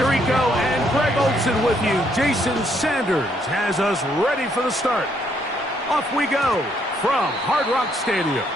Tirico and Greg Olson with you. Jason Sanders has us ready for the start. Off we go from Hard Rock Stadium.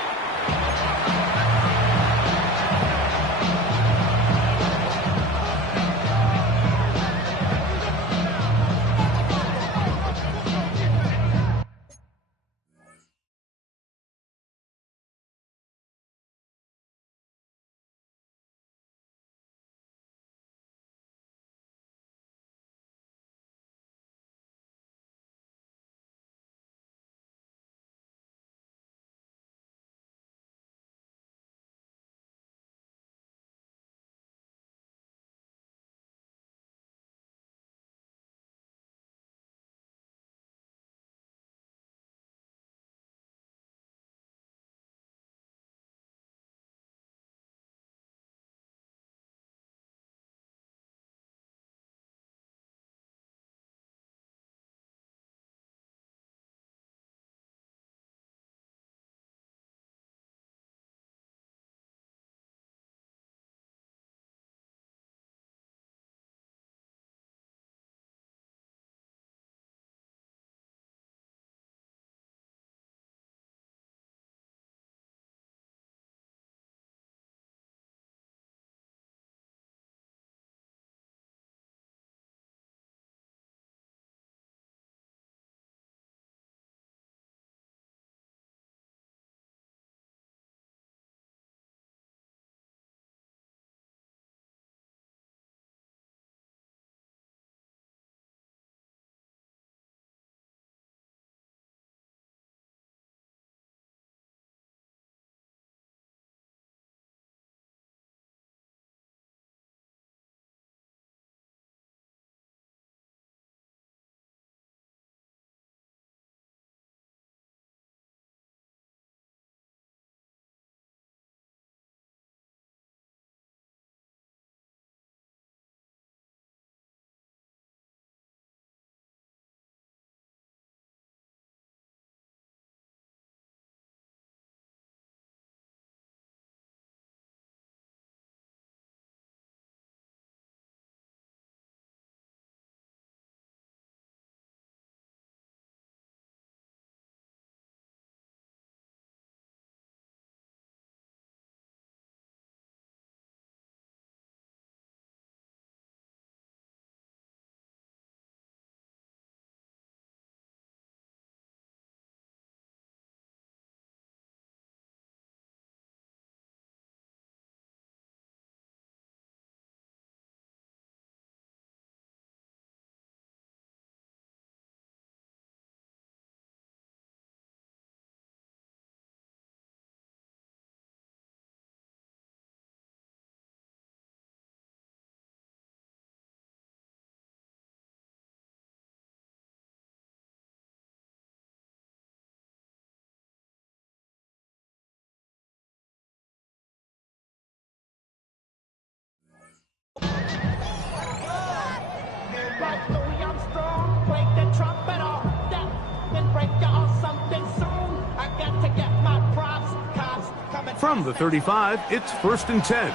From the 35, it's 1st and 10.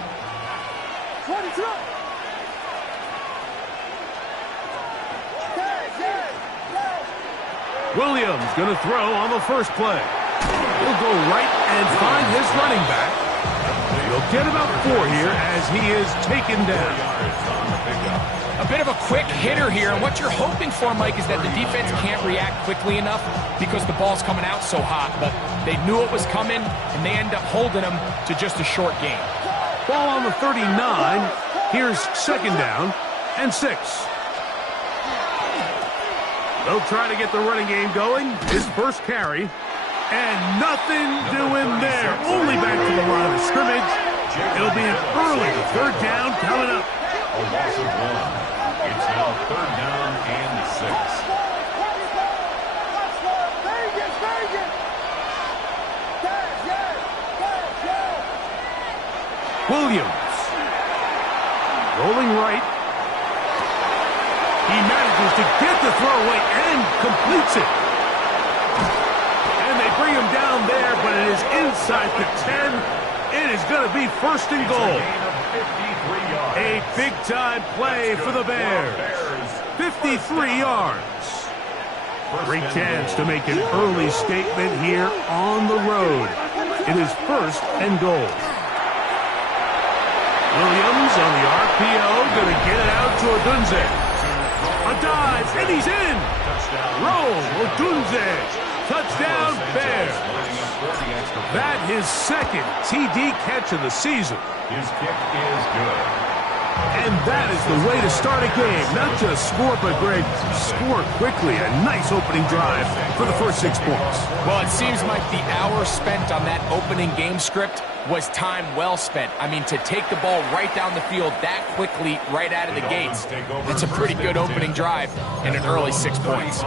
22. Williams going to throw on the first play. He'll go right and find his running back. He'll get about 4 here as he is taken down. A bit of a quick hitter here, and what you're hoping for, Mike, is that the defense can't react quickly enough because the ball's coming out so hot, but they knew it was coming, and they end up holding them to just a short game. Ball on the 39. Here's 2nd down and 6. They'll try to get the running game going. His first carry, and nothing doing there. Only back to the line of scrimmage. It'll be an early 3rd down coming up. A loss of 1. It's now 3rd down and 6. Williams. Rolling right. He manages to get the throw away and completes it. And they bring him down there, but it is inside the 10. It is going to be 1st and goal. 53 yards. A big-time play for the Bears. 53 yards. Great chance to make an early statement here on the road. It is 1st and goal. Williams on the RPO, going to get it out to Odunze. A dive, and he's in. Roll, Odunze. Touchdown, Bears. That his 2nd TD catch of the season. His kick is good. And that is the way to start a game. Not just score, but Greg, score quickly. A nice opening drive for the first 6 points. Well, it seems like the hour spent on that opening game script was time well spent. I mean, to take the ball right down the field that quickly right out of the gates, it's a pretty good opening drive and an early 6 points.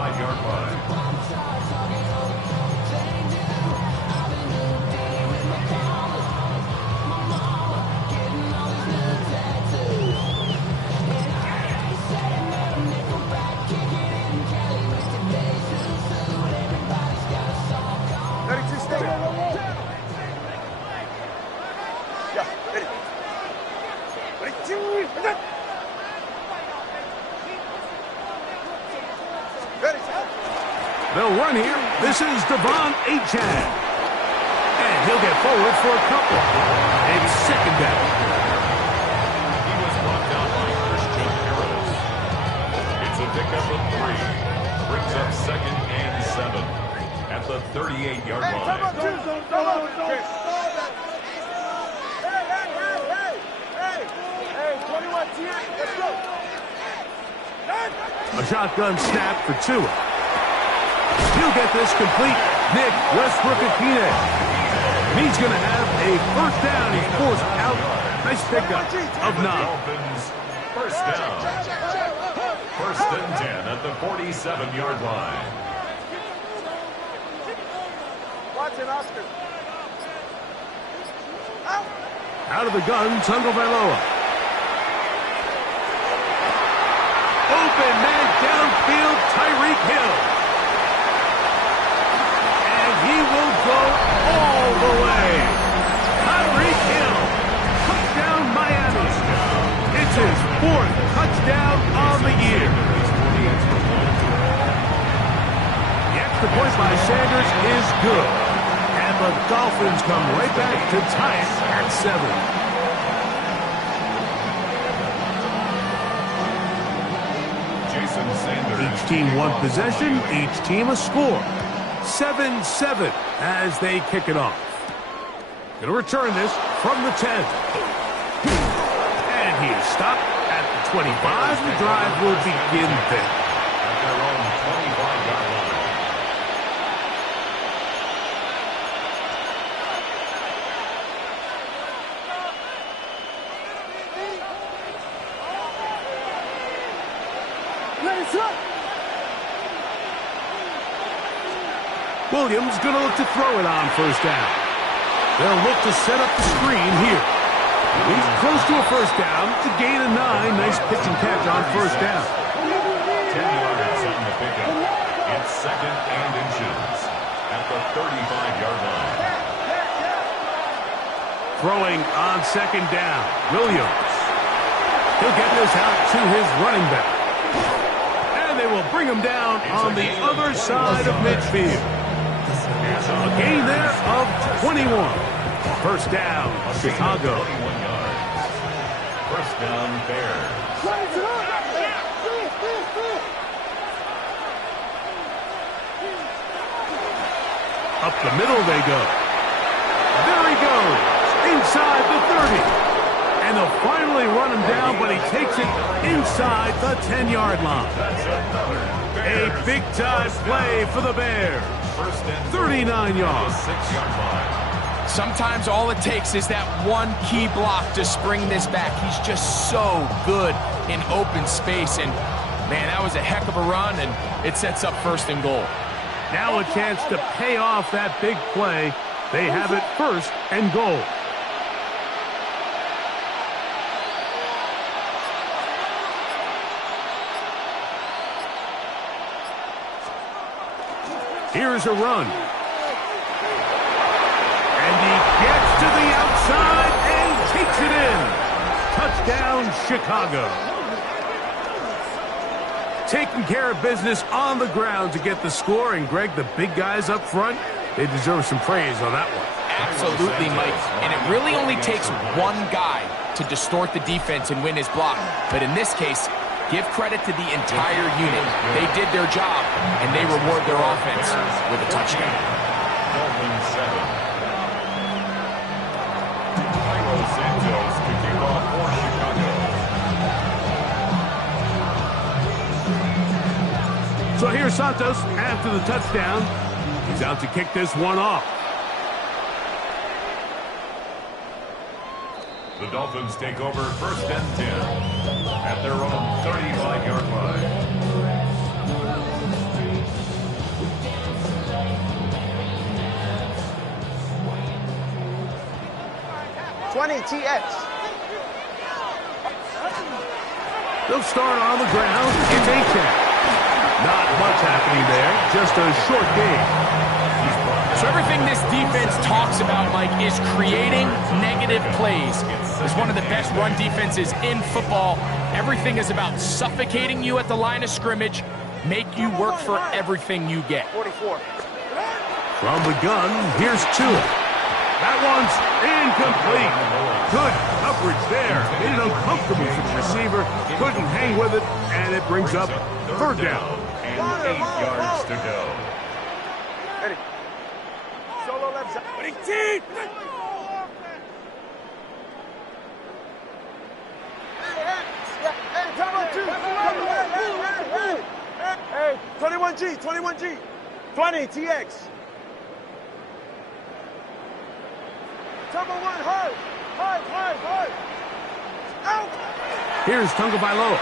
They'll run here. This is Devon Achane. And he'll get forward for a couple. It's 2nd down. He was brought down by Christian Harris. It's a pickup of 3. Brings up 2nd and 7 at the 38-yard line. A shotgun snap for Tua. He'll get this complete. Nick Westbrook-Akine. He's going to have a 1st down. He's forced out. Nice pickup of 9. Dolphins, 1st down. 1st and 10 at the 47-yard line. Watch it, Oscar. Out of the gun, Tagovailoa. Open man downfield, Tyreek Hill. He will go all the way. Tyreek Hill. Touchdown, Miami. It's his 4th touchdown on the year. The extra point by Sanders is good. And the Dolphins come right back to tie it at 7. Jason Sanders. Each team one possession, each team a score. 7-7 as they kick it off. Going to return this from the 10. And he is stopped at the 25. The drive will begin there. At their own 25-yard line. Williams going to look to throw it on 1st down. They'll look to set up the screen here. He's close to a 1st down to gain a 9. Nice pitch and catch on 1st down. 10 yards on the pickup. It's 2nd and inches at the 35-yard line. Throwing on 2nd down. Williams. He'll get this out to his running back. And they will bring him down on the other side of midfield. A gain there of 21. 1st down, Chicago. 21 yards. 1st down, Bears. Up the middle they go. There he goes. Inside the 30. And they'll finally run him down, but he takes it inside the 10-yard line. A big-time play for the Bears. 39 yards. 6-yard line. Sometimes all it takes is that one key block to spring this back. He's just so good in open space. And, man, that was a heck of a run, and it sets up 1st and goal. Now a chance to pay off that big play. They have it 1st and goal. Here's a run. And he gets to the outside and takes it in. Chicago. Taking care of business on the ground to get the score. And, Greg, the big guys up front, they deserve some praise on that one. Absolutely, Mike. And it really only takes one guy to distort the defense and win his block. But in this case, give credit to the entire unit. They did their job, and they reward their offense with a touchdown. Dolphins 7. Santos to kick off for Chicago. So here's Santos after the touchdown. He's out to kick this one off. The Dolphins take over 1st and 10 at their own 35-yard line. TX. They'll start on the ground. It's A-Check. Not much happening there. Just a short game. So everything this defense talks about, Mike, is creating negative plays. It's one of the best run defenses in football. Everything is about suffocating you at the line of scrimmage, make you work for everything you get. 44. From the gun, here's Tua. That one's incomplete. Good coverage there. Made it uncomfortable for the receiver. Couldn't hang with it, and it brings up 3rd down. And 8 yards to go. Ready. Solo left side. 18. Hey, come on, 2. Hey, 21G, 21G. 20, TX. Turbo 1, hard. Out. Here's Tagovailoa.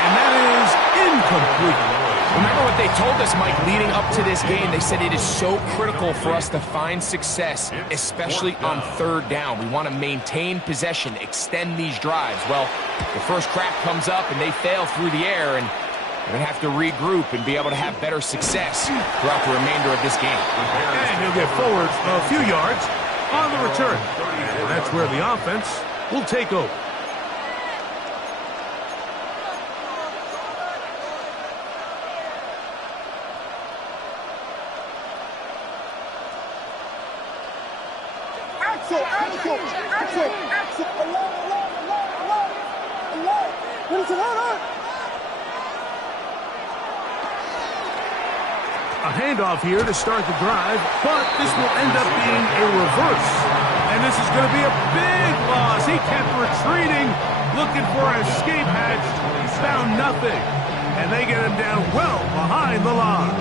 And that is incomplete. Remember what they told us, Mike, leading up to this game? They said it is so critical for us to find success, especially on 3rd down. We want to maintain possession, extend these drives. Well, the first crack comes up and they fail through the air, and we're going to have to regroup and be able to have better success throughout the remainder of this game. And he'll get forward a few yards on the return. And that's where the offense will take over. Axel. What is it? A handoff here to start the drive, but this will end up being a reverse. And this is going to be a big loss. He kept retreating, looking for an escape hatch. Found nothing. And they get him down well behind the line.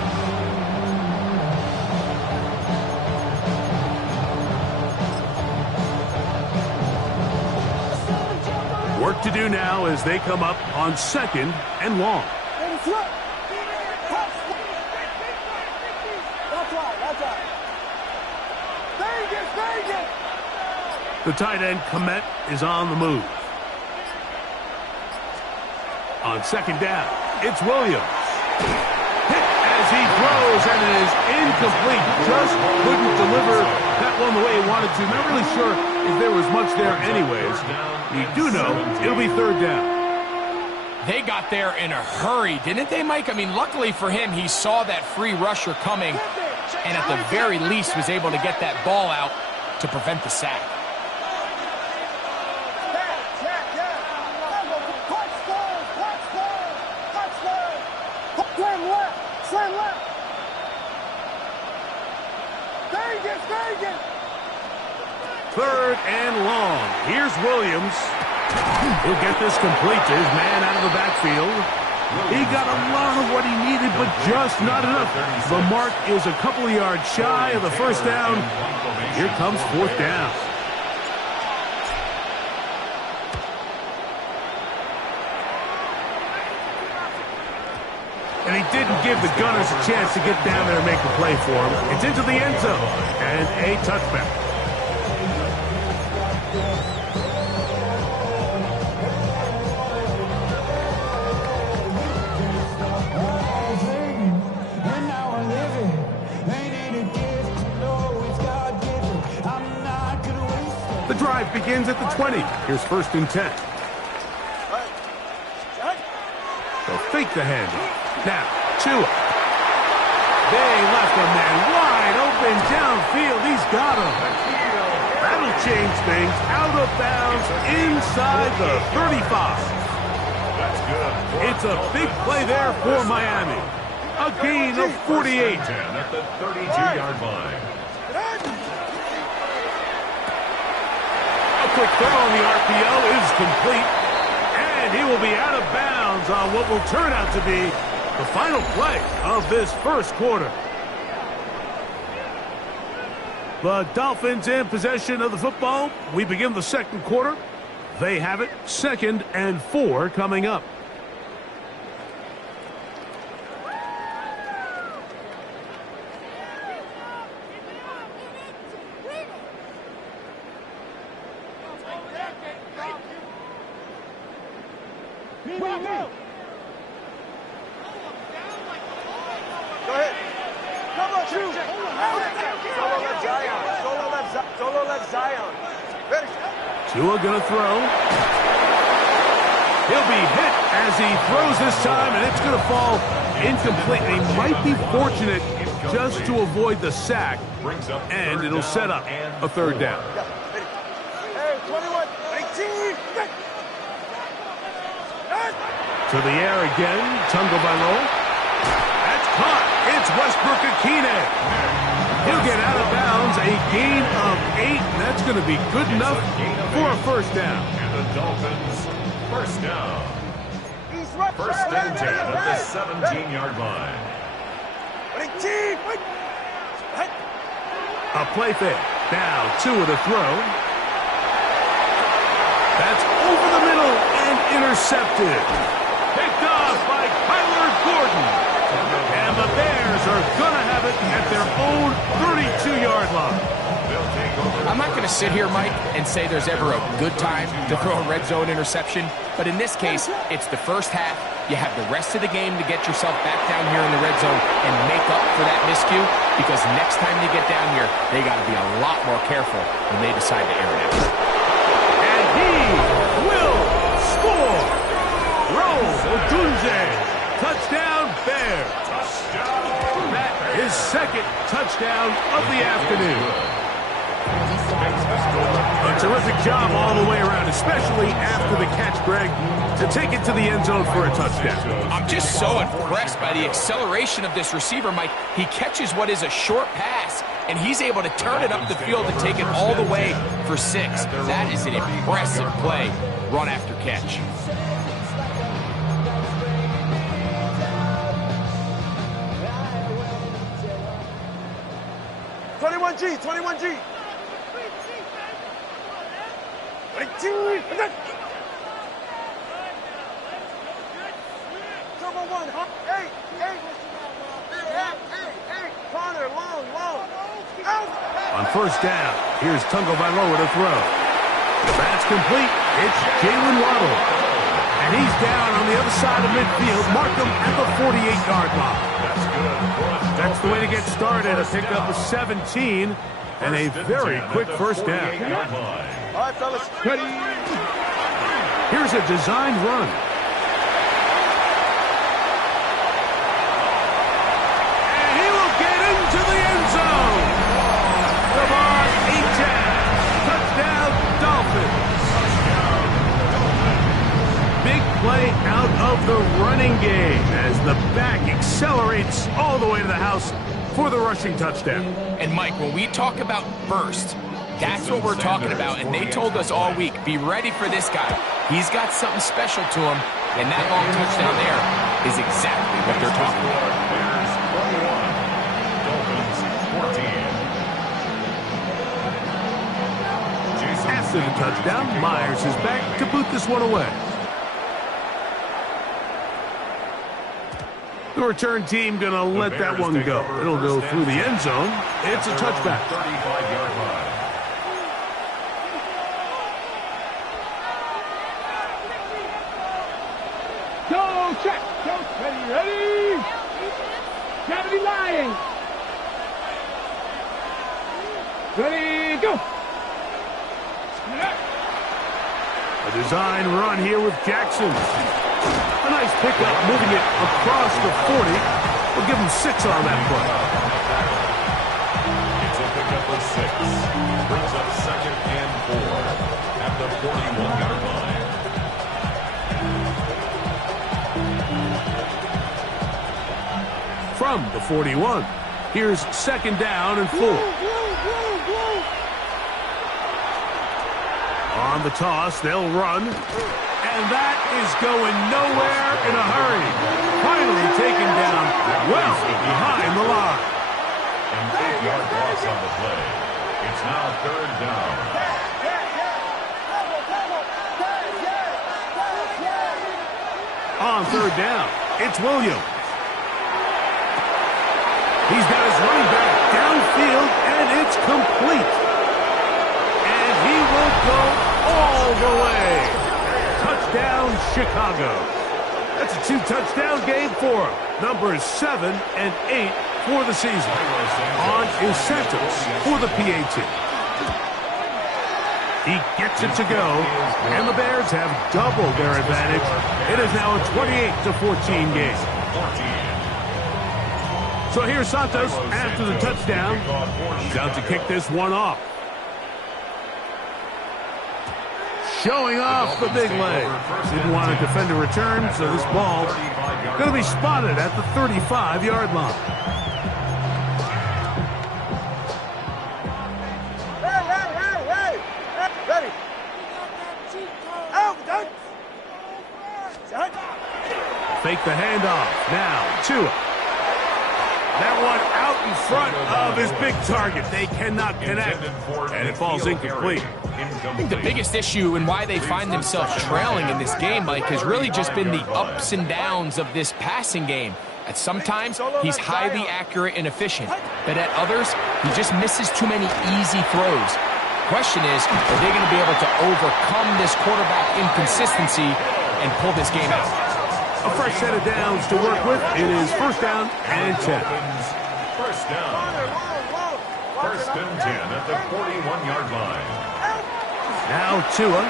Work to do now as they come up on 2nd and long. The tight end, Komet, is on the move. On 2nd down, it's Williams. Hit as he throws, and it is incomplete. Just couldn't deliver that one the way he wanted to. Not really sure if there was much there anyways. You do know it'll be 3rd down. They got there in a hurry, didn't they, Mike? I mean, luckily for him, he saw that free rusher coming and at the very least was able to get that ball out to prevent the sack. Slam left. Vegas. 3rd and long. Here's Williams. He'll get this complete to his man out of the backfield. He got a lot of what he needed, but just not enough. The mark is a couple of yards shy of the 1st down. Here comes 4th down. And he didn't give the Gunners a chance to get down there and make a play for him. It's into the end zone and a touchback. The drive begins at the 20. Here's 1st and 10. They'll fake the handoff. Now, Tua. They left a man wide open downfield. He's got him. That'll change things. Out of bounds inside the 35. That's good. It's a big play there for Miami. A gain of 48. 10 at the 32-yard line. A quick throw on the RPO is complete. And he will be out of bounds on what will turn out to be the final play of this first quarter. The Dolphins in possession of the football. We begin the second quarter. They have it. 2nd and 4 coming up. Go ahead. Come on, shoot. Solo left Zion. Ready. Tua gonna throw. He'll be hit as he throws this time, and it's gonna fall incomplete. He might be fortunate just to avoid the sack, and it'll set up a 3rd down. Hey, 21, 18. To the air again, Tagovailoa. That's caught. It's Westbrook-Ikhine. He'll get out of bounds, a gain of 8. That's going to be good enough for a 1st down. And the Dolphins, 1st down. He's right. 1st and 10 at the 17-yard line. 18. A play fake. Now, Tua to throw. That's over the middle and intercepted. Picked off by Kyler Gordon. And the Bears are going to have it at their own 32-yard line. I'm not going to sit here, Mike, and say there's ever a good time to throw a red zone interception. But in this case, it's the first half. You have the rest of the game to get yourself back down here in the red zone and make up for that miscue. Because next time they get down here, they got to be a lot more careful when they decide to air it out. And he will score. Roll Odunze. Touchdown, Bears. That is 2nd touchdown of the afternoon. A terrific job all the way around, especially after the catch, Greg, to take it to the end zone for a touchdown. I'm just so impressed by the acceleration of this receiver, Mike. He catches what is a short pass, and he's able to turn it up the field and take it all the way for 6. That is an impressive play, run after catch. G, 21G. 18. Double one, hey. Connor, long. Out. On 1st down, here's Tagovailoa to throw. That's complete. It's Jalen Waddle. And he's down on the other side of midfield. Mark him at the 48-yard line. That's good. That's the way to get started. A pickup of 17 and a very quick 1st down. All right, fellas. Ready. Here's a designed run. And he will get into the end zone. Come on, 8-10. Touchdown, Dolphins. Big play out of the running game as the back accelerates all the way to the house for the rushing touchdown. And Mike, when we talk about burst, that's what we're talking about. And they told us all week, be ready for this guy. He's got something special to him. And that long touchdown there is exactly what they're talking about. After the touchdown, Myers is back to boot this one away. The return team going to let that one go. It'll go through the end zone. It's a touchback. 35-yard line. Go, check. Go, ready. Gravity lying. Ready, go. A design run here with Jackson. A nice pickup, moving it across the 40. We'll give him 6 on that play. It's a pickup of 6. Brings up 2nd and 4 at the 41-yard line. From the 41, here's 2nd down and 4. On the toss, they'll run. And that is going nowhere in a hurry. Finally taken down well behind the line. An 8-yard loss on the play. It's now 3rd down. On 3rd down, it's Williams. He's got his running back downfield, and it's complete. And he will go all the way. Touchdown, Chicago. That's a 2-touchdown game for him. Numbers 7 and 8 for the season. On is Santos for the PAT. He gets it to go, and the Bears have doubled their advantage. It is now a 28-14 game. So here's Santos after the touchdown. He's out to kick this one off. Showing off the big leg. Didn't want to defend a return, so this ball's going to be spotted at the 35-yard line. Hey! Ready. Out, done. Fake the handoff. Now, Tua. That one out in front of his big target. They cannot connect, and it falls incomplete. I think the biggest issue and why they find themselves trailing in this game, Mike, has really just been the ups and downs of this passing game. At sometimes, he's highly accurate and efficient, but at others, he just misses too many easy throws. Question is, are they going to be able to overcome this quarterback inconsistency and pull this game out? A fresh set of downs to work with. It is 1st down and 10. First down. 1st and 10 at the 41-yard line. Now Tua.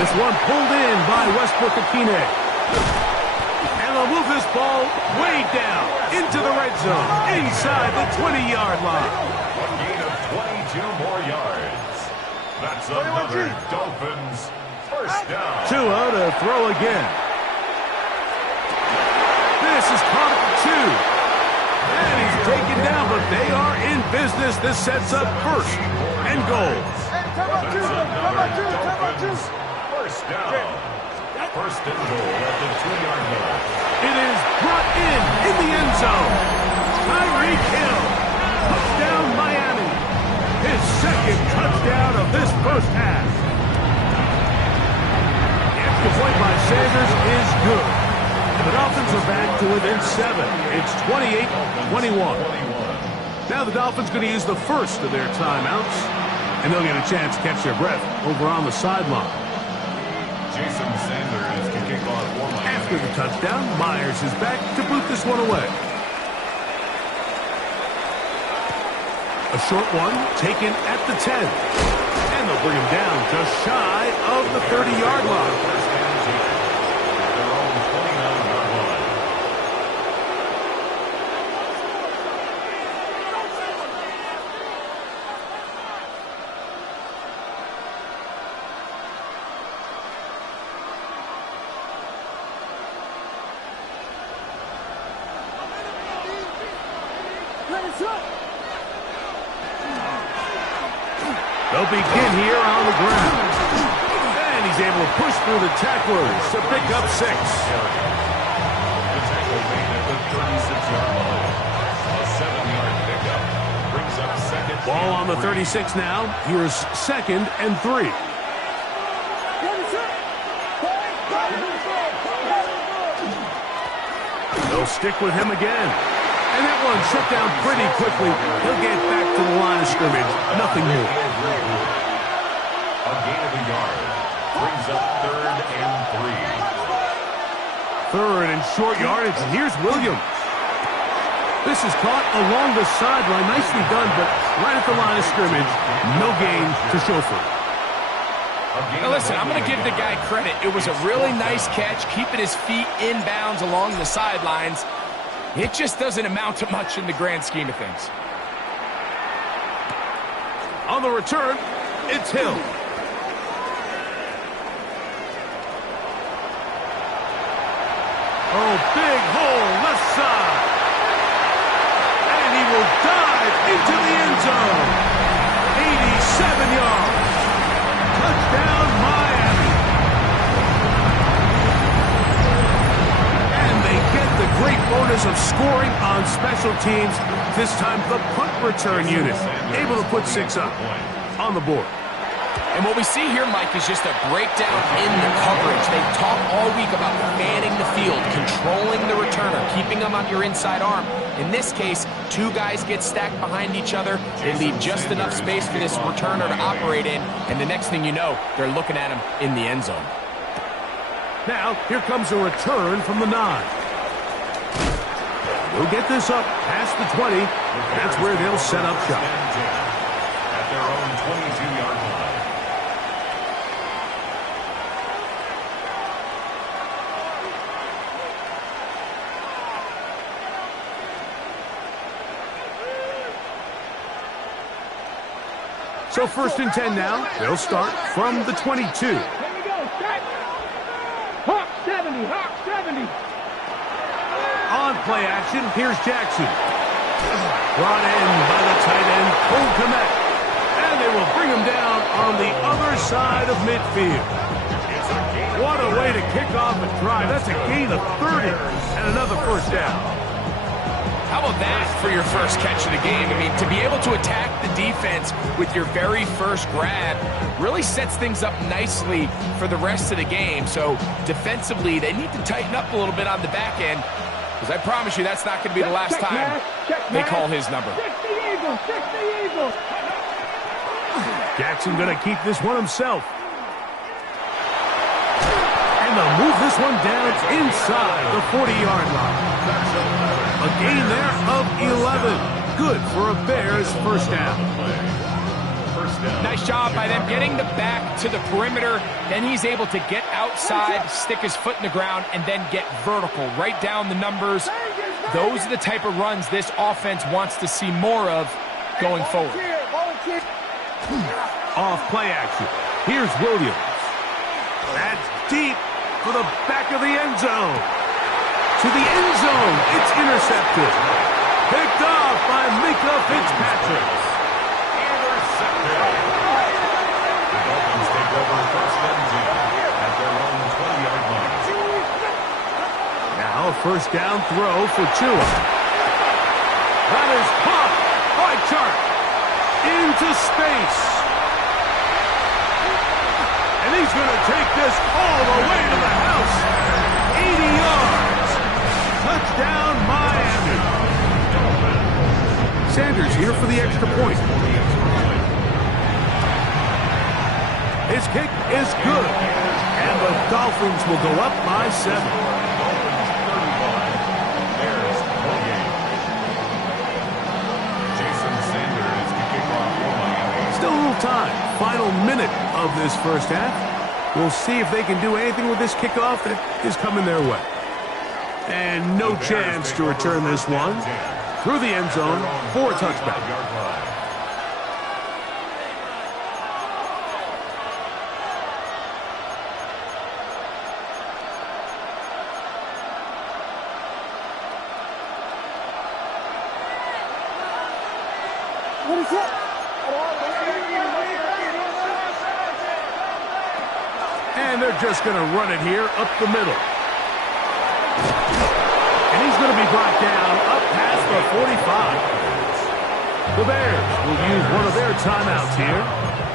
This one pulled in by Westbrook-Akine. And they'll move this ball way down into the red zone, inside the 20-yard line. A gain of 22 more yards. That's another Dolphins first down. Tua to throw again. This is caught at the 2. And he's taken down, but they are in business. This sets up 1st and goal. That's another Dolphins first down. 1st and goal at the 2-yard line. It is brought in the end zone. Tyreek Hill. Touchdown, Miami. His 2nd touchdown of this 1st half. The point by Sanders is good. And the Dolphins are back to within 7. It's 28-21. Now the Dolphins going to use the first of their timeouts, and they'll get a chance to catch their breath over on the sideline. Jason Sanders to kick off for Miami. After the touchdown, Myers is back to boot this one away. A short one taken at the 10. And they'll bring him down just shy of the 30-yard line. Their own 29-yard line. They'll begin here on the ground. And he's able to push through the tacklers to pick up 6. The tackle made at the 36-yard line. A 7-yard pickup brings up 2nd. Ball on the 36 now. Here's 2nd and 3. They'll stick with him again. And that one shut down pretty quickly. He'll get back to the line of scrimmage. Nothing new. A gain of a yard brings up 3rd and 3. 3rd and short yardage. And here's Williams. This is caught along the sideline. Nicely done, but right at the line of scrimmage, no gain to show for it. Now listen, I'm going to give the guy credit. It was a really nice catch, keeping his feet in bounds along the sidelines. It just doesn't amount to much in the grand scheme of things. On the return, it's Hill. Oh, big hole, left side. And he will dive into the end zone. 87 yards. Touchdown, Miami. And they get the great bonus of scoring on special teams. This time, the punt return unit able to put 6 up on the board. And what we see here, Mike, is just a breakdown in the coverage. They've talked all week about manning the field, controlling the returner, keeping them on your inside arm. In this case, 2 guys get stacked behind each other. They leave just enough space for this returner to operate in, and the next thing you know, they're looking at him in the end zone. Now, here comes a return from the 9. They'll get this up past the 20. That's where they'll set up shop. At their own 22-yard line. So 1st and 10 now. They'll start from the 22. Here we go. Set. Hawk 70. Hawk 70. On play action, here's Jackson. Brought in by the tight end, Cole Kmet. And they will bring him down on the other side of midfield. What a way to kick off a drive. That's a gain of 30 and another first down. How about that for your first catch of the game? I mean, to be able to attack the defense with your very first grab really sets things up nicely for the rest of the game. So defensively, they need to tighten up a little bit on the back end, because I promise you that's not going to be the last time they call his number. 60 Eagles. 60 Eagles. Jackson going to keep this one himself. And they'll move this one down inside the 40-yard line. A gain there of 11. Good for a Bears first down. Nice job by them getting the back to the perimeter. Then he's able to get outside, stick his foot in the ground, and then get vertical. Right down the numbers. Those are the type of runs this offense wants to see more of going forward. Off play action. Here's Williams. That's deep for the back of the end zone. To the end zone, it's intercepted. Picked off by Mika Fitzpatrick. Intercepted. The Dolphins take over 1st and 10 at their own 20-yard line. Now a first down throw for Tua. That is caught by Chark. Into space. And he's going to take this all the way to the house. 80 yards. Touchdown, Miami. Sanders here for the extra point. His kick is good. And the Dolphins will go up by 7. Dolphins 31, Bears 28. Jason Sanders to kick off for Miami. Still a little time. Final minute of this first half. We'll see if they can do anything with this kickoff that is coming their way. And no chance to return this one through the end zone for a touchback. What is it? And they're just going to run it here up the middle. And he's going to be brought down up past the 45. The Bears will use one of their timeouts here.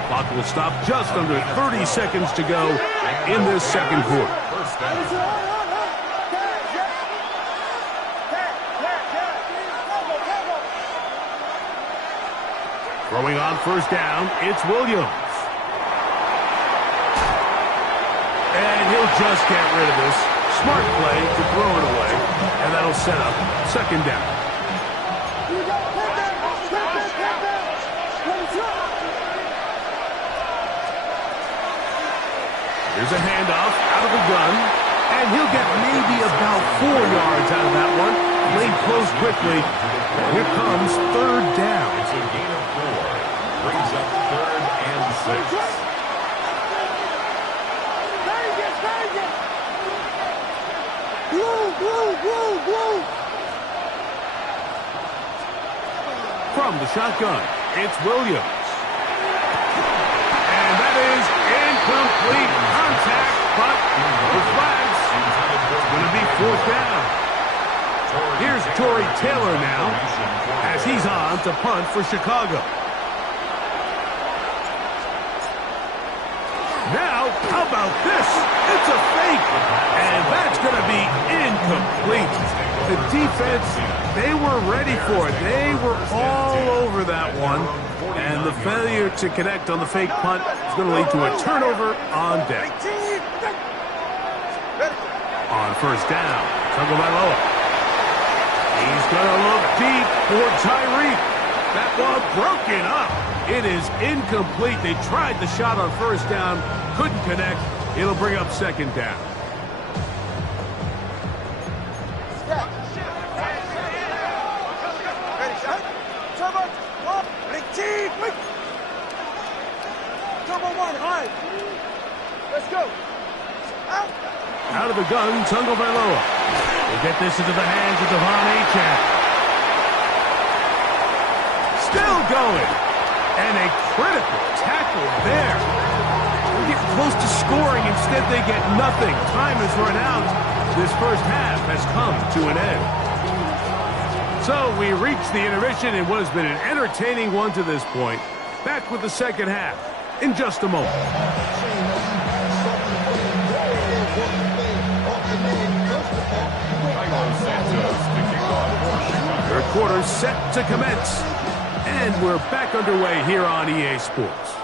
Clock will stop just under 30 seconds to go in this second quarter. First down. Throwing on first down, it's Williams. And he'll just get rid of this. Smart play to throw it away. And that'll set up second down. Here's a handoff out of the gun, and he'll get maybe about 4 yards out of that one. Lane closed quickly. Here comes third down. It's a gain of 4. Brings up 3rd and 6. From the shotgun, it's Williams. And that is incomplete contact, but no flags. It's going to be 4th down. Here's Tory Taylor now, as he's on to punt for Chicago. Now, how about this? It's a fake, and that's going to be incomplete. The defense, they were ready for it. They were all over that one, and the failure to connect on the fake punt is going to lead to a turnover on deck. On first down, Tagovailoa. He's going to look deep for Tyreek. That ball broken up. It is incomplete. They tried the shot on first down, couldn't connect. It'll bring up 2nd down. Let's go. Out of the gun, Tagovailoa. They get this into the hands of Devon Achane. Still going. And a critical tackle there. They're getting close to scoring. Instead, they get nothing. Time has run out. This first half has come to an end. So we reach the intermission in what has been an entertaining one to this point. Back with the second half in just a moment. Third quarter set to commence. And we're back underway here on EA Sports.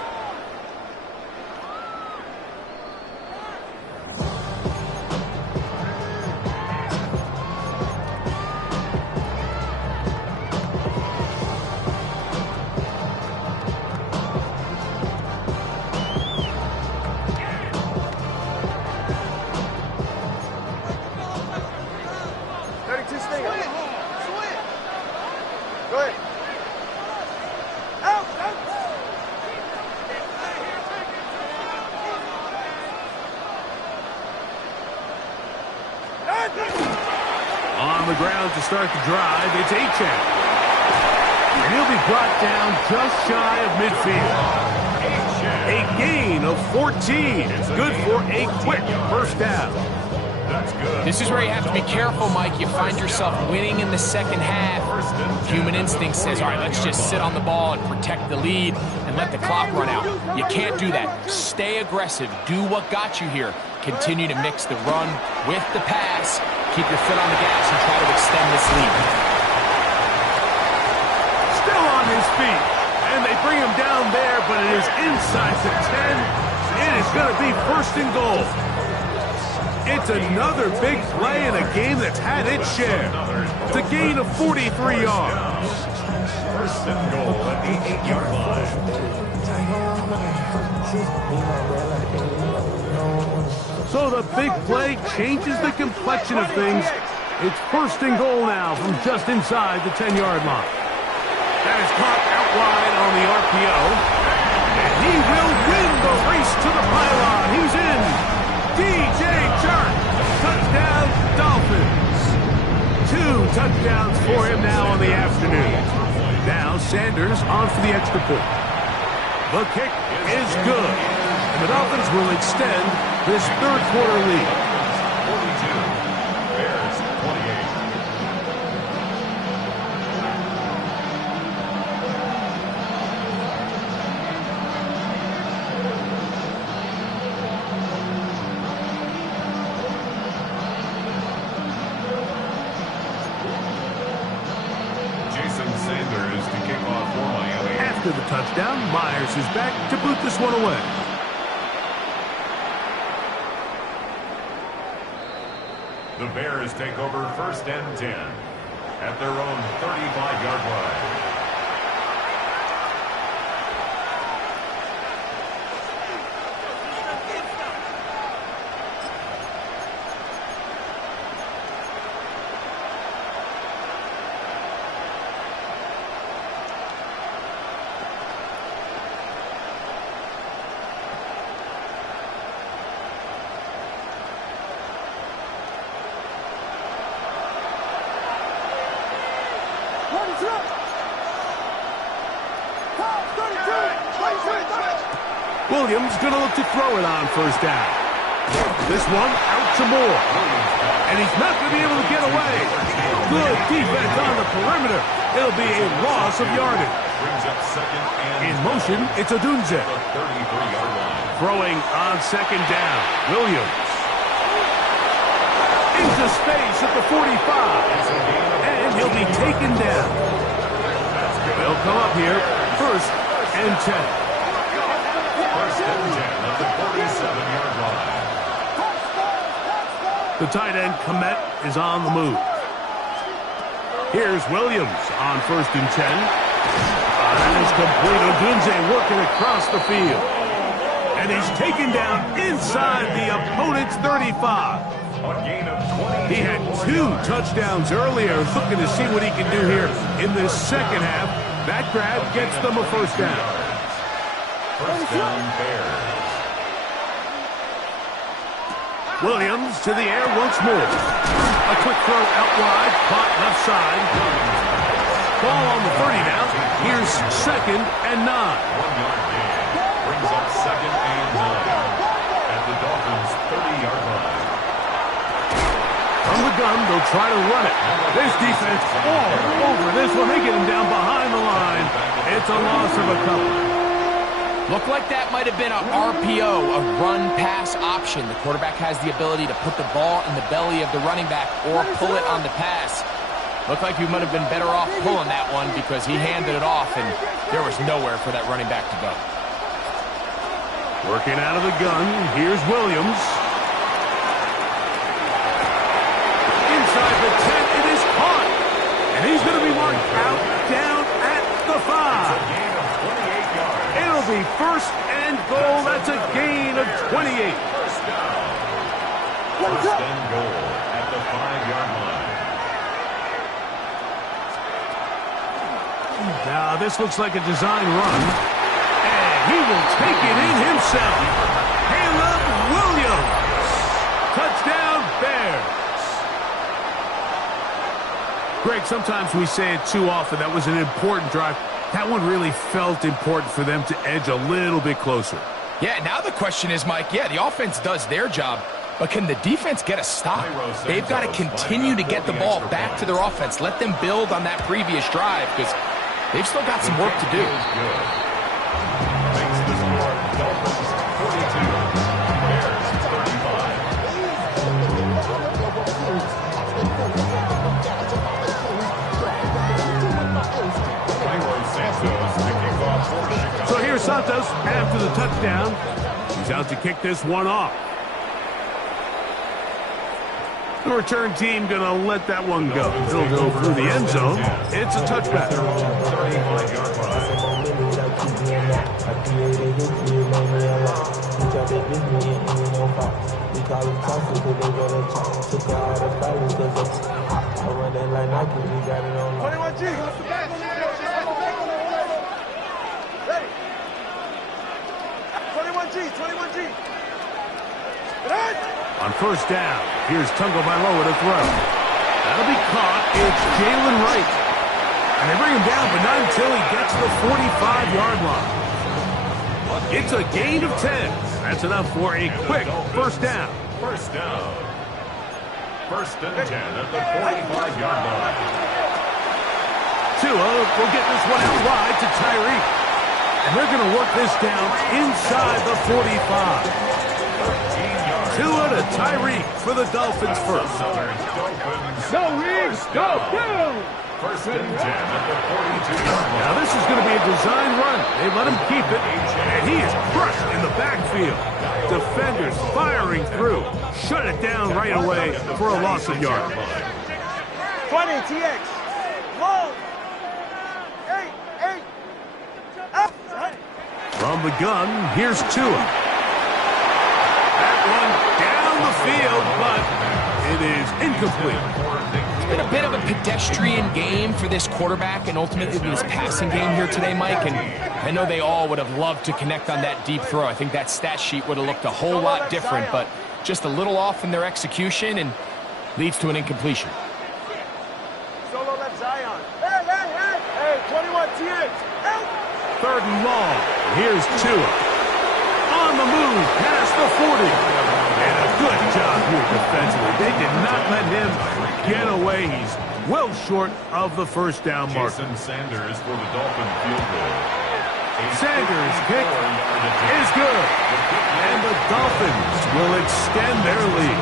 On the ground to start the drive, it's Achane. And he'll be brought down just shy of midfield. A gain of 14. It's good for a quick first down. That's good. This is where you have to be careful, Mike. You find yourself winning in the second half. Human instinct says, all right, let's just sit on the ball and protect the lead and let the clock run out. You can't do that. Stay aggressive. Do what got you here. Continue to mix the run with the pass. Keep your foot on the gas and try to extend this lead. Still on his feet. And they bring him down there, but it is inside the 10. It is going to be 1st and goal. It's another big play in a game that's had its share. It's a gain of 43 yards. 1st and goal at the 8-yard line. So the big play changes the complexion of things. It's 1st and goal now from just inside the 10-yard line. That is caught out wide on the RPO. And he will win the race to the pylon. He's in. DJ Chark. Touchdown, Dolphins. 2 touchdowns for him now on the afternoon. Now Sanders on for the extra point. The kick is good. And the Dolphins will extend this third quarter lead. 42. Bears 28. Sanders to kick off for Miami. After the touchdown, Myers is back to boot this one away. The Bears take over 1st and 10 at their own 35-yard line. Williams going to look to throw it on first down. This one out to Moore. And he's not going to be able to get away. Good defense on the perimeter. It'll be a loss of yardage. In motion, it's Odunze. Throwing on second down. Williams. Into space at the 45. And he'll be taken down. They'll come up here. First and 10. First and 10 at the 47-yard line. The tight end, Komet, is on the move. Here's Williams on first and 10. That is complete. Odunze working across the field. And he's taken down inside the opponent's 35. He had 2 touchdowns earlier. Looking to see what he can do here in this second half. That grab gets them a first down. First down, Bears. Williams to the air once more. A quick throw out wide, caught left side. Ball on the 30 now. Here's second and 9. 1-yard gain. Brings up second and 9 at the Dolphins' 30-yard line. From the gun, they'll try to run it. This defense all over this one. They get him down behind the line. It's a loss of a couple. Looked like that might have been a RPO, a run-pass option. The quarterback has the ability to put the ball in the belly of the running back or pull it on the pass. Looked like he might have been better off pulling that one because he handed it off, and there was nowhere for that running back to go. Working out of the gun, here's Williams. Inside the 10, it is caught. And he's going to be marked out down at the 5. It'll be first and goal. That's a gain of 28. First down. First and goal at the 5-yard line. Now, this looks like a design run. And he will take it in himself. Caleb Williams. Touchdown, Bears. Greg, sometimes we say it too often. That was an important drive. That one really felt important for them to edge a little bit closer. Yeah, now the question is, Mike, yeah, the offense does their job, but can the defense get a stop? They've got to continue to get the ball back to their offense. Let them build on that previous drive because they've still got some work to do. Makes the score Dolphins 42, Bears 35. So here's Santos after the touchdown. He's out to kick this one off. The return team going to let that one go. It'll go through the end zone. It's a touchback. 35-yard line. On first down, here's Tagovailoa to throw. That'll be caught. It's Jalen Wright. And they bring him down, but not until he gets to the 45-yard line. It's a gain of 10. That's enough for a quick first down. First down. First and 10 at the 45-yard line. Tua will get this one out wide to Tyreek. And they're going to work this down inside the 45. Tua to Tyreek for the Dolphins first. Go, Reeves! Go! Go! First and 10 at the 42-yard line. Now this is going to be a design run. They let him keep it, and he is crushed in the backfield. Defenders firing through. Shut it down right away for a loss of yard. 20, TX. Long. 8. Up. From the gun, here's Tua. That one down the field, but it is incomplete. It's been a bit of a pedestrian game for this quarterback and ultimately this passing game here today, Mike. And I know they all would have loved to connect on that deep throw. I think that stat sheet would have looked a whole lot different, but just a little off in their execution and leads to an incompletion. Solo left Zion. Hey, 21 TX. Help! Third and long. Here's Tua. on the move past the 40. And a good job here defensively. They did not let him get away. He's well short of the first down mark. Jason Sanders for the Dolphin field goal. Sanders' kick is good. And the Dolphins will extend their lead.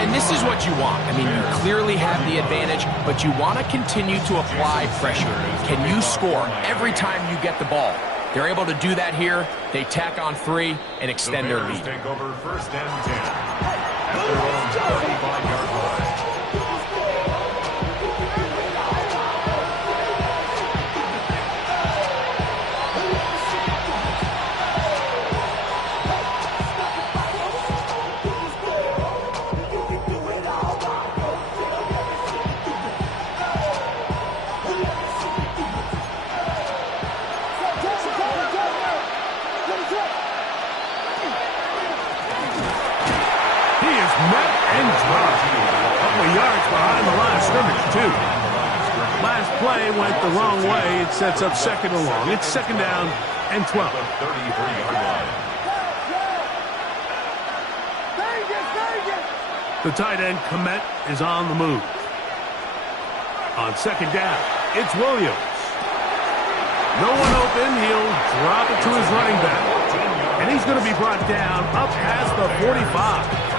And this is what you want. I mean, you clearly have the advantage, but you want to continue to apply pressure. Can you score every time you get the ball? They're able to do that here. They tack on 3 and extend their lead. Take over 1st and 10 at their own 35-yard line. Last play went the wrong way. It sets up 2nd and long. It's 2nd down and 12. 33-yard line. The tight end, Komet, is on the move. On 2nd down, it's Williams. No one open. He'll drop it to his running back. And he's going to be brought down up past the 45.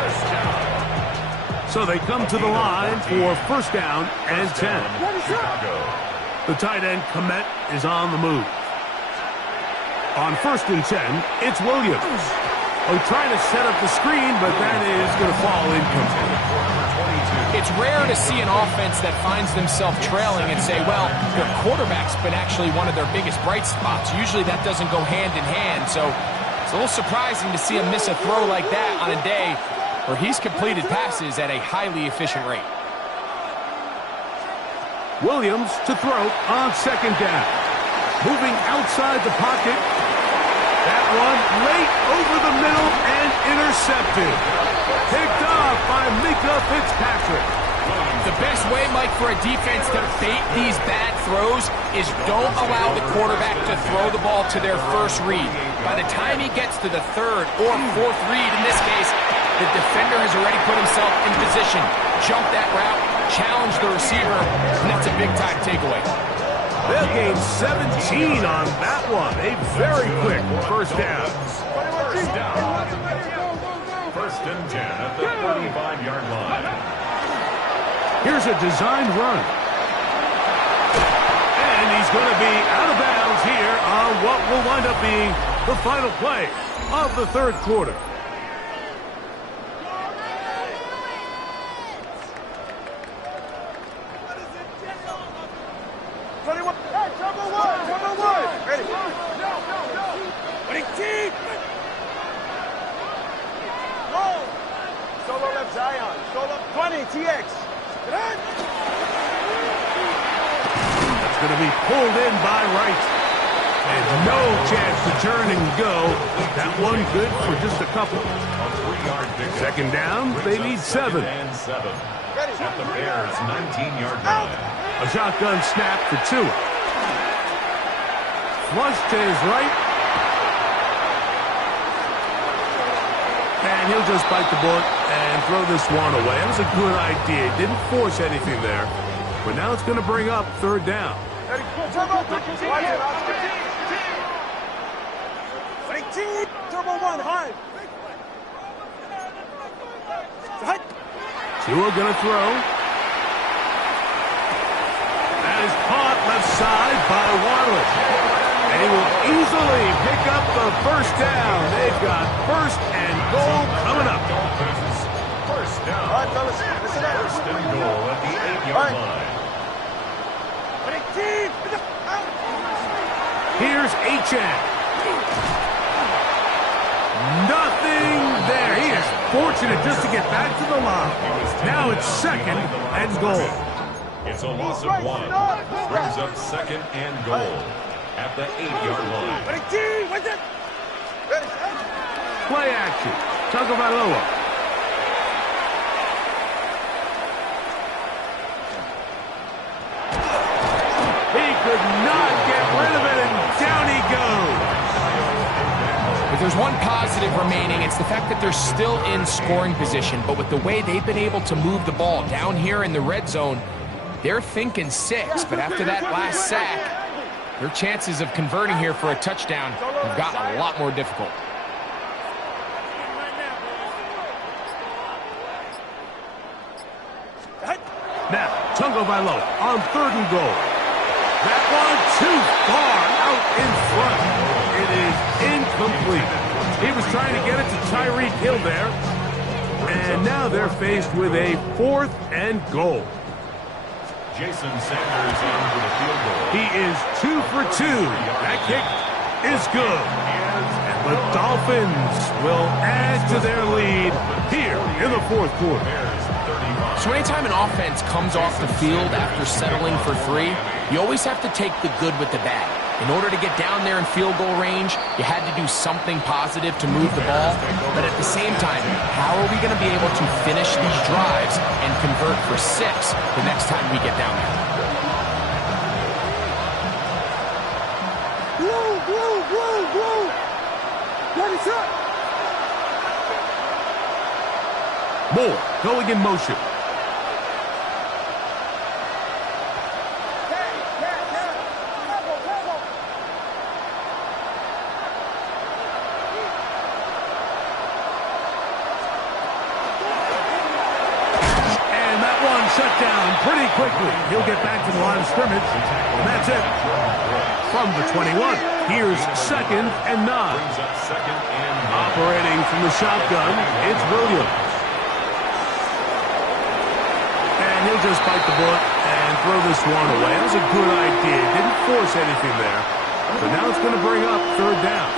So they come to the line for 1st down and 10. The tight end, Komet, is on the move. On 1st and 10, it's Williams. Trying to set up the screen, but that is going to fall incomplete. It's rare to see an offense that finds themselves trailing and say, well, their quarterback's been actually one of their biggest bright spots. Usually that doesn't go hand in hand, so it's a little surprising to see him miss a throw like that on a day where he's completed passes at a highly efficient rate. Williams to throw on 2nd down. Moving outside the pocket. That one late over the middle and intercepted. Picked off by Mika Fitzpatrick. The best way, Mike, for a defense to bait these bad throws is don't allow the quarterback to throw the ball to their first read. By the time he gets to the 3rd or 4th read, in this case, the defender has already put himself in position. Jump that route, challenge the receiver, and that's a big-time takeaway. They'll gain 17 on that one. A very quick 1st down. 1st and 10 at the 35-yard line. Here's a designed run. And he's going to be out of bounds here on what will wind up being the final play of the 3rd quarter. That's going to be pulled in by Wright. And no chance to turn and go. That one good for just a couple. 2nd down, they need 7. And 7 at the Bears' 19-yard line. A shotgun snap for Tua. Flush to his right. And he'll just bite the bullet and throw this one away. That was a good idea. Didn't force anything there. But now it's going to bring up 3rd down. Tua going to throw. That is caught left side by Waddle. They will easily pick up the 1st down. They've got 1st and goal coming up. 1st down. 1st and goal at the 8-yard line. Here's H.N. Nothing there. He is fortunate just to get back to the line. Now it's 2nd and goal. It's a loss of 1. Brings up 2nd and goal at the 8-yard line. Play action. Tagovailoa. He could not get rid of it, and down he goes. there's one positive remaining, it's the fact that they're still in scoring position. But with the way they've been able to move the ball down here in the red zone, they're thinking 6. But after that last sack, their chances of converting here for a touchdown have gotten a lot more difficult. Now, Tungo Vailoa on 3rd and goal. That one too far out in front. It is incomplete. He was trying to get it to Tyreek Hill there. And now they're faced with a 4th and goal. Jason Sanders in for the field goal. He is 2 for 2. That kick is good. And the Dolphins will add to their lead here in the 4th quarter. So anytime an offense comes off the field after settling for 3, you always have to take the good with the bad. In order to get down there in field goal range, you had to do something positive to move the ball. But at the same time, how are we going to be able to finish these drives and convert for 6 the next time we get down there? Moore going in motion. Shut down pretty quickly. He'll get back to the line of scrimmage, and that's it. From the 21, here's 2nd and 9. Operating from the shotgun, it's Williams. And he'll just bite the bullet and throw this one away. That was a good idea. Didn't force anything there. But now it's going to bring up 3rd down.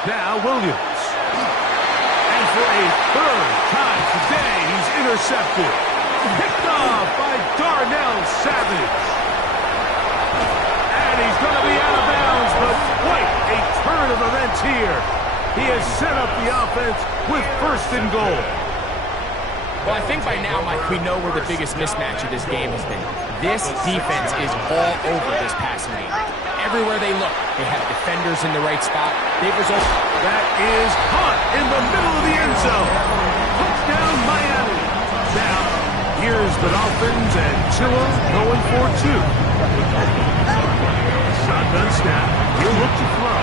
Now Williams. And for a 3rd time today, he's intercepted. Picked off by Darnell Savage. And he's going to be out of bounds, but quite a turn of events here. He has set up the offense with 1st and goal. Well, I think by now, Mike, we know where the biggest mismatch of this game has been. This defense is all over this passing game. Everywhere they look, they have defenders in the right spot. They've resulted. That is caught in the middle of the end zone. Touchdown, Miami. Now, here's the Dolphins and Tua going for 2. Shotgun snap. He'll look to throw.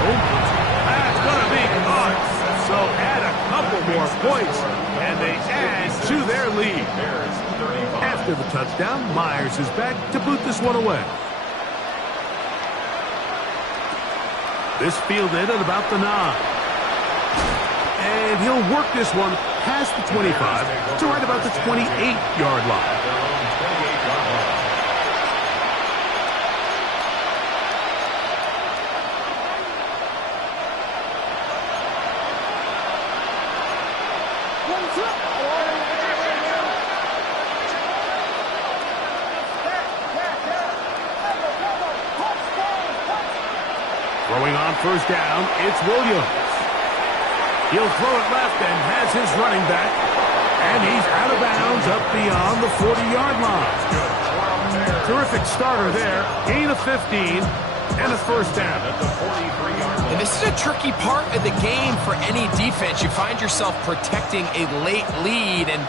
That's going to be caught. So add a couple more points, and they add to their lead. After the touchdown, Myers is back to boot this one away. This fielded at about the 9. And he'll work this one past the 25 to right about the 28-yard line. Throwing on 1st down, it's Williams. He'll throw it left and has his running back. And he's out of bounds up beyond the 40-yard line. Terrific starter there. Gain of 15 and a 1st down. And this is a tricky part of the game for any defense. You find yourself protecting a late lead, and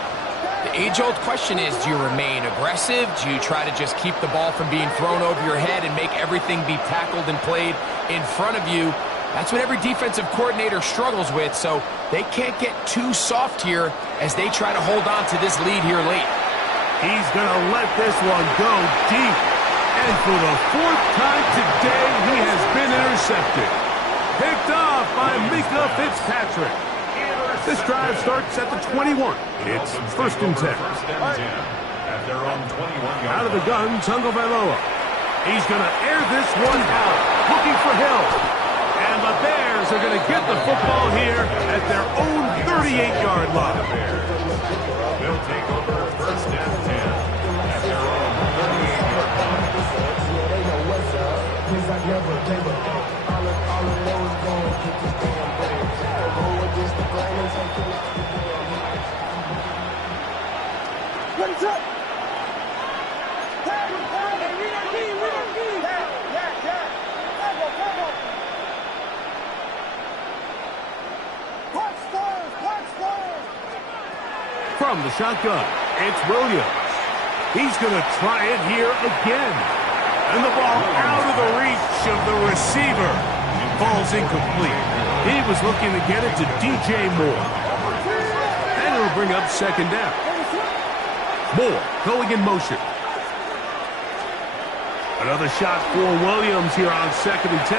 the age-old question is, do you remain aggressive? Do you try to just keep the ball from being thrown over your head and make everything be tackled and played in front of you? That's what every defensive coordinator struggles with, so they can't get too soft here as they try to hold on to this lead here late. He's going to let this one go deep. And for the 4th time today, he has been intercepted. Picked off by Mika Fitzpatrick. This drive starts at the 21. It's 1st and 10. At their own 21-yard Out of the gun, Tungo Vailoa. He's going to air this one out, looking for Hill. And the Bears are going to get the football here at their own 38-yard line. They'll take over 1st and 10 at their own 38-yard line. From the shotgun, it's Williams. He's going to try it here again. And the ball out of the reach of the receiver. Falls incomplete. He was looking to get it to DJ Moore. And it'll bring up second down. Moore going in motion. Another shot for Williams here on 2nd and 10.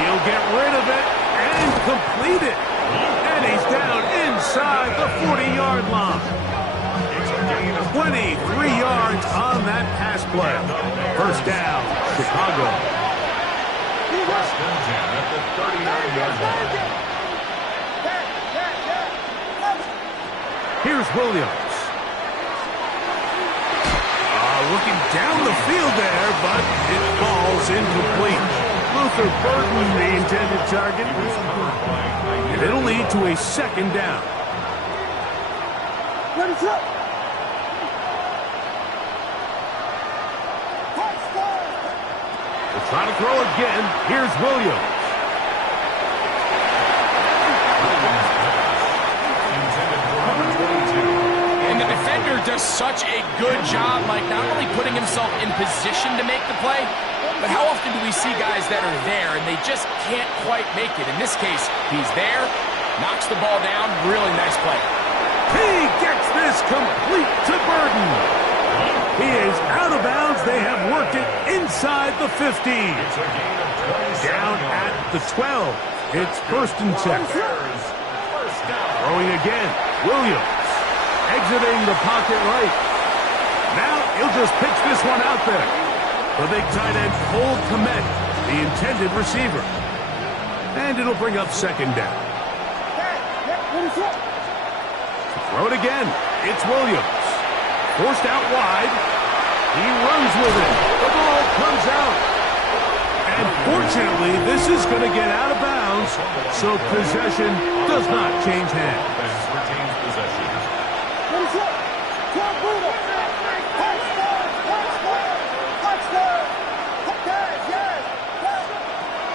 He'll get rid of it and complete it. And he's down inside the 40-yard line. 23 yards on that pass play. First down, Chicago. First and 10 at the 39-yard line. Here's Williams. Looking down the field there, but it falls incomplete. Luther Burton, the intended target. And it'll lead to a second down. They'll try to throw again. Here's Williams. And the defender does such a good job, like not only putting himself in position to make the play, but how often do we see guys that are there and they just can't quite make it? In this case, he's there, knocks the ball down, really nice play. He gets this complete to Burton. He is out of bounds. They have worked it inside the 15. Down at the 12. It's 1st and 10. Throwing again. Williams. Exiting the pocket right. Now he'll just pitch this one out there. The big tight end, Cole Kmet, the intended receiver. And it'll bring up second down. Throw it again. It's Williams. Forced out wide. He runs with it. The ball comes out. And fortunately, this is going to get out of bounds, so possession does not change hands. Retains possession.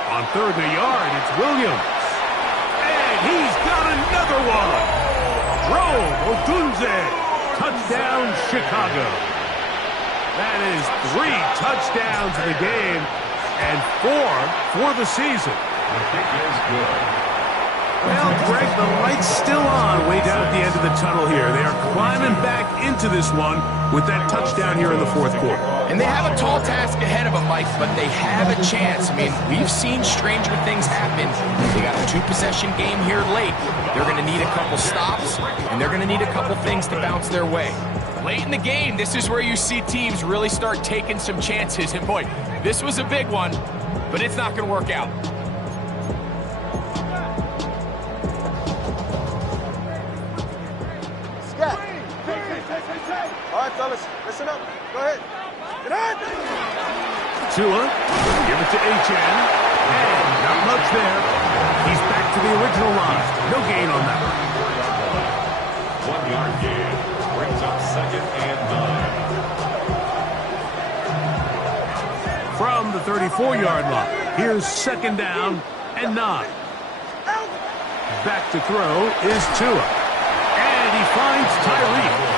On 3rd and a yard, it's Williams. And he's got another one. Rome Odunze. Touchdown, Chicago. That is 3 touchdowns in the game and 4 for the season. The kick is good. Well, Greg, the light's still on way down at the end of the tunnel here. They are climbing back into this one with that touchdown here in the 4th quarter. And they have a tall task ahead of them, Mike, but they have a chance. I mean, we've seen stranger things happen. They got a 2-possession game here late. They're going to need a couple stops, and they're going to need a couple things to bounce their way. Late in the game, this is where you see teams really start taking some chances. And boy, this was a big one, but it's not going to work out. All right, fellas, listen up. Go ahead. Get in! Tua, give it to HN. And not much there. He's back to the original line. No gain on that. 1-yard gain. Brings up 2nd and 9. From the 34-yard line, here's 2nd down and 9. Back to throw is Tua. And he finds Tyreek.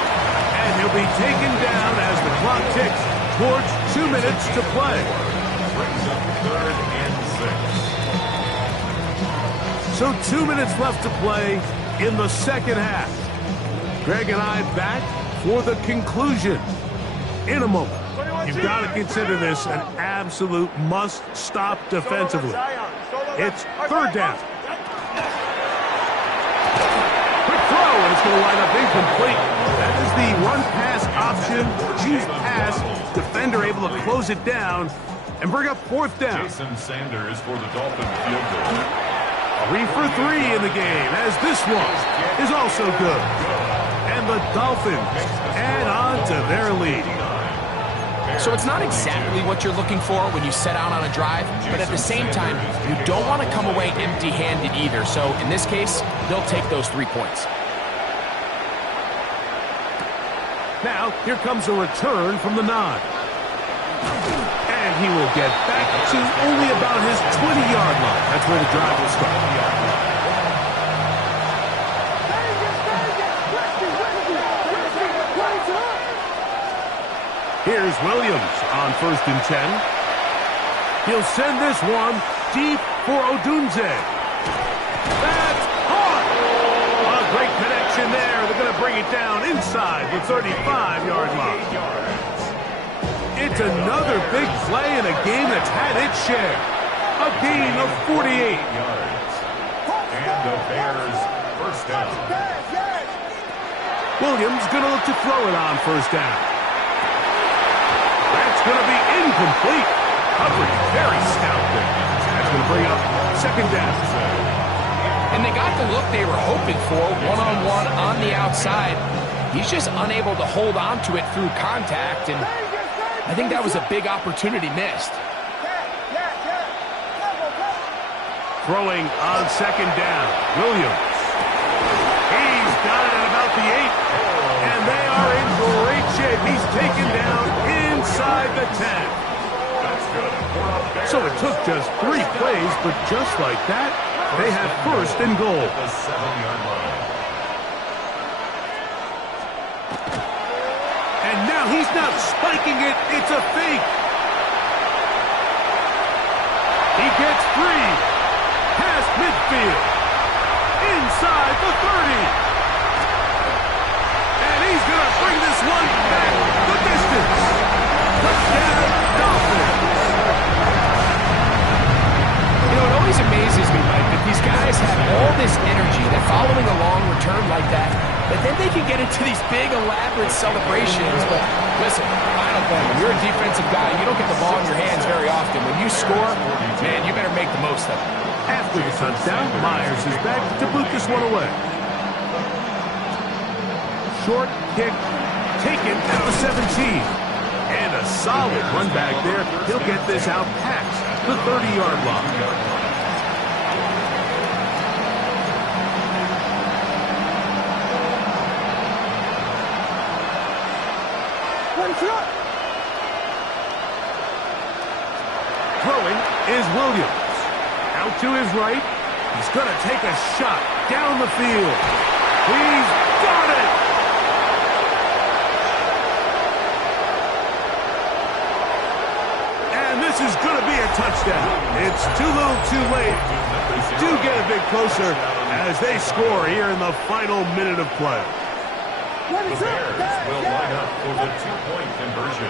And he'll be taken down as the clock ticks towards 2 minutes to play. Brings up 3rd and 6. So 2 minutes left to play in the second half. Greg and I back for the conclusion in a moment. You've got to consider this an absolute must-stop defensively. It's 3rd down. Quick throw, and it's going to line up incomplete. That is the run-pass option. Choose pass. Defender able to close it down and bring up 4th down. Jason Sanders for the Dolphin field goal. 3 for 3 in the game, as this one is also good. And the Dolphins add on to their lead. So it's not exactly what you're looking for when you set out on a drive, but at the same time, you don't want to come away empty-handed either. So in this case, they'll take those 3 points. Now, Here comes a return from the 9. And he will get back to only about his 20-yard line. That's where the drive will start. Here's Williams on 1st and 10. He'll send this one deep for Odunze. That's hard. A great connection there. They're going to bring it down inside the 35-yard line. It's another big play in a game that's had its share. A gain of 48. And the Bears first down. Williams going to look to throw it on 1st down. That's going to be incomplete. Coverage very stout there. That's going to bring up 2nd down. And they got the look they were hoping for, one-on-one on the outside. He's just unable to hold on to it through contact, and I think that was a big opportunity missed. Throwing on 2nd down, Williams. He's got it at about the 8, and they are in great shape. He's taken down inside the 10. So it took just 3 plays, but just like that, they have 1st and goal. The 7-yard line. And now he's not spiking it, it's a fake. He gets free. Past midfield. Inside the 30. And he's going to bring this one back the distance. Touchdown, Dolphins. You know, it always amazes me, Mike, that these guys have all this energy. They're following a long return like that, but then they can get into these big, elaborate celebrations. But listen, I don't blame them. You're a defensive guy. You don't get the ball in your hands very often. When you score, man, you better make the most of it. After the touchdown, Myers is back to boot this one away. Short kick taken at the 17. And a solid run back there. He'll get this out past the 30-yard line. Throwing is Williams. Out to his right. He's going to take a shot down the field. He's got it! And this is going to be a touchdown. It's too little too late. Do get a bit closer as they score here in the final minute of play. The Bears will line up for the 2-point conversion.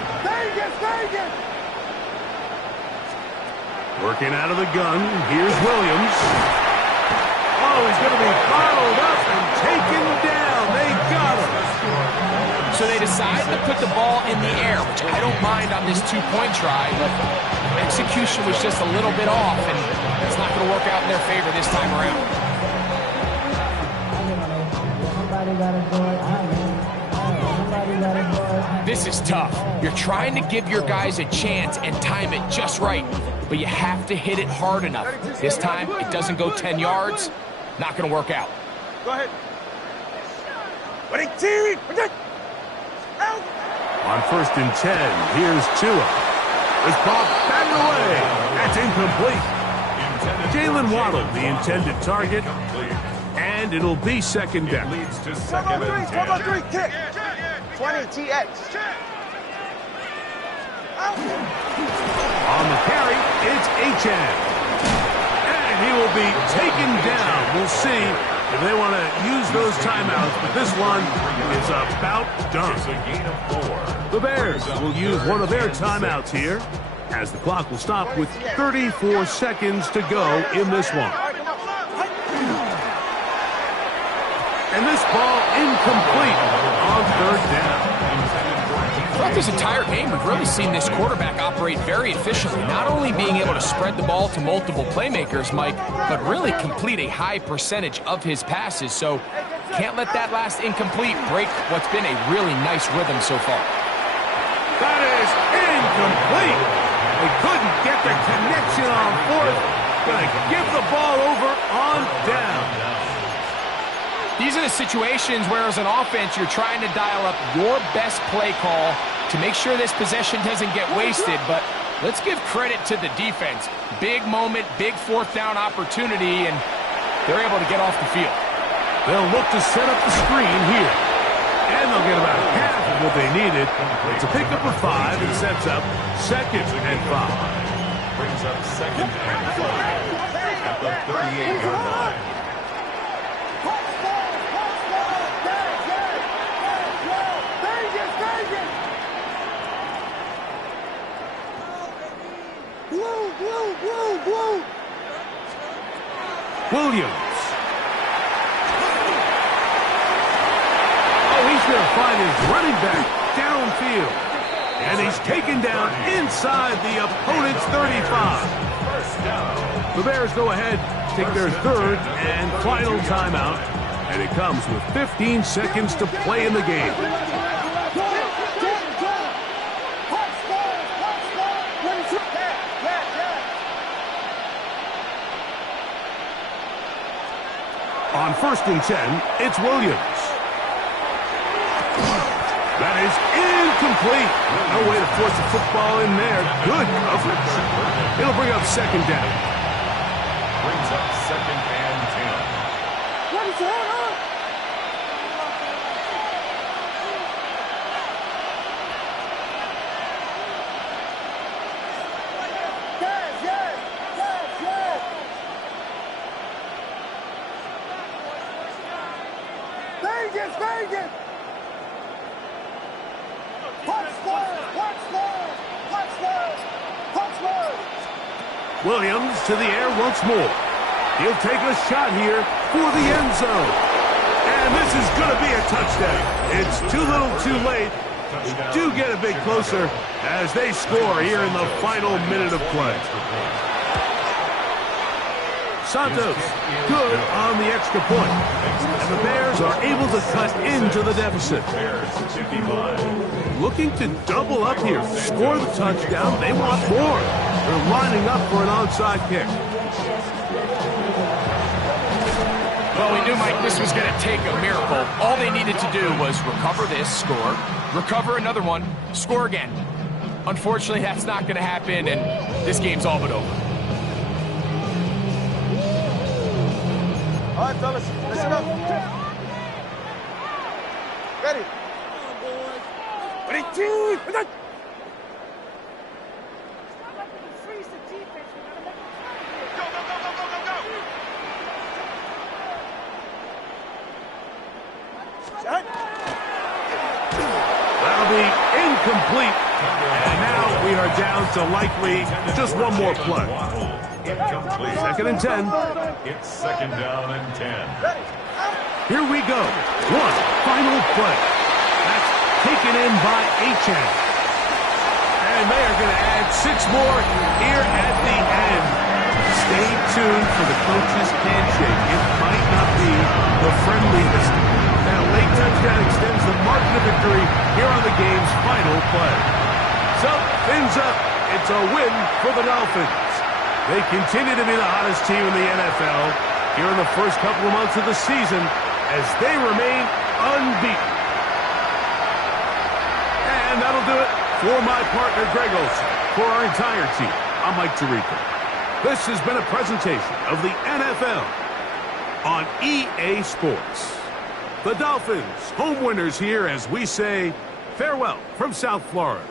Working out of the gun, here's Williams. Oh, he's going to be bottled up and taken down. They got him. So they decide to put the ball in the air, which I don't mind on this 2-point try, but execution was just a little bit off, and it's not going to work out in their favor this time around. This is tough. You're trying to give your guys a chance and time it just right, but you have to hit it hard enough. This time, it doesn't go 10 yards. Not going to work out. Go ahead. On 1st and 10, here's Tua. This ball batted away. That's incomplete. Jalen Waddle, the intended target, and it'll be 2nd down. Leads to 2nd and 10. 12-on-3, kick. 20, TX. On the carry, it's Achane. And he will be taken down. We'll see if they want to use those timeouts, but this one is about done. It's a gain of 4. The Bears will use one of their timeouts here, as the clock will stop with 34 seconds to go in this one. And this ball incomplete on 3rd down. Throughout this entire game, we've really seen this quarterback operate very efficiently, not only being able to spread the ball to multiple playmakers, Mike, but really complete a high percentage of his passes. So can't let that last incomplete break what's been a really nice rhythm so far. That is incomplete. They couldn't get the connection on 4th. Gonna give the ball over on down. These are the situations where, as an offense, you're trying to dial up your best play call to make sure this possession doesn't get wasted, but Let's give credit to the defense. Big moment, big fourth down opportunity, and they're able to get off the field. They'll look to set up the screen here. And they'll get about half of what they needed. It's a pickup of 5 and sets up 2nd and 5. Brings up 2nd and 5 at the 38-yard line. Williams. Oh, he's going to find his running back downfield. And he's taken down inside the opponent's 35. The Bears go ahead, take their 3rd and final timeout. And it comes with 15 seconds to play in the game. On 1st and 10, it's Williams. That is incomplete. No way to force the football in there. Good coverage. It'll bring up 2nd down. Brings up 2nd and 10. What is going on? Vegas! Williams to the air once more. He'll take a shot here for the end zone. And this is going to be a touchdown. It's too little too late. They do get a bit closer as they score here in the final minute of play. Santos, good on the extra point. And the Bears are able to cut into the deficit. Looking to double up here, score the touchdown. They want more. They're lining up for an onside kick. Well, we knew, Mike, this was going to take a miracle. All they needed to do was recover this, score, recover another one, score again. Unfortunately, that's not going to happen, and this game's all but over. All right, fellas, listen up. Ready? Ready, 2, and That'll be incomplete. And now we are down to likely just one more play. Incomplete. 2nd and 10. It's 2nd down and 10. Here we go. One final play. That's taken in by Achan. And they are going to add 6 more here at the end. Stay tuned for the coach's handshake. It might not be the friendliest. That late touchdown extends the margin of victory here on the game's final play. So, fins up. It's a win for the Dolphins. They continue to be the hottest team in the NFL here in the first couple of months of the season as they remain unbeaten. And that'll do it for my partner, Greg Olson. For our entire team, I'm Mike Tirico. This has been a presentation of the NFL on EA Sports. The Dolphins, home winners here as we say farewell from South Florida.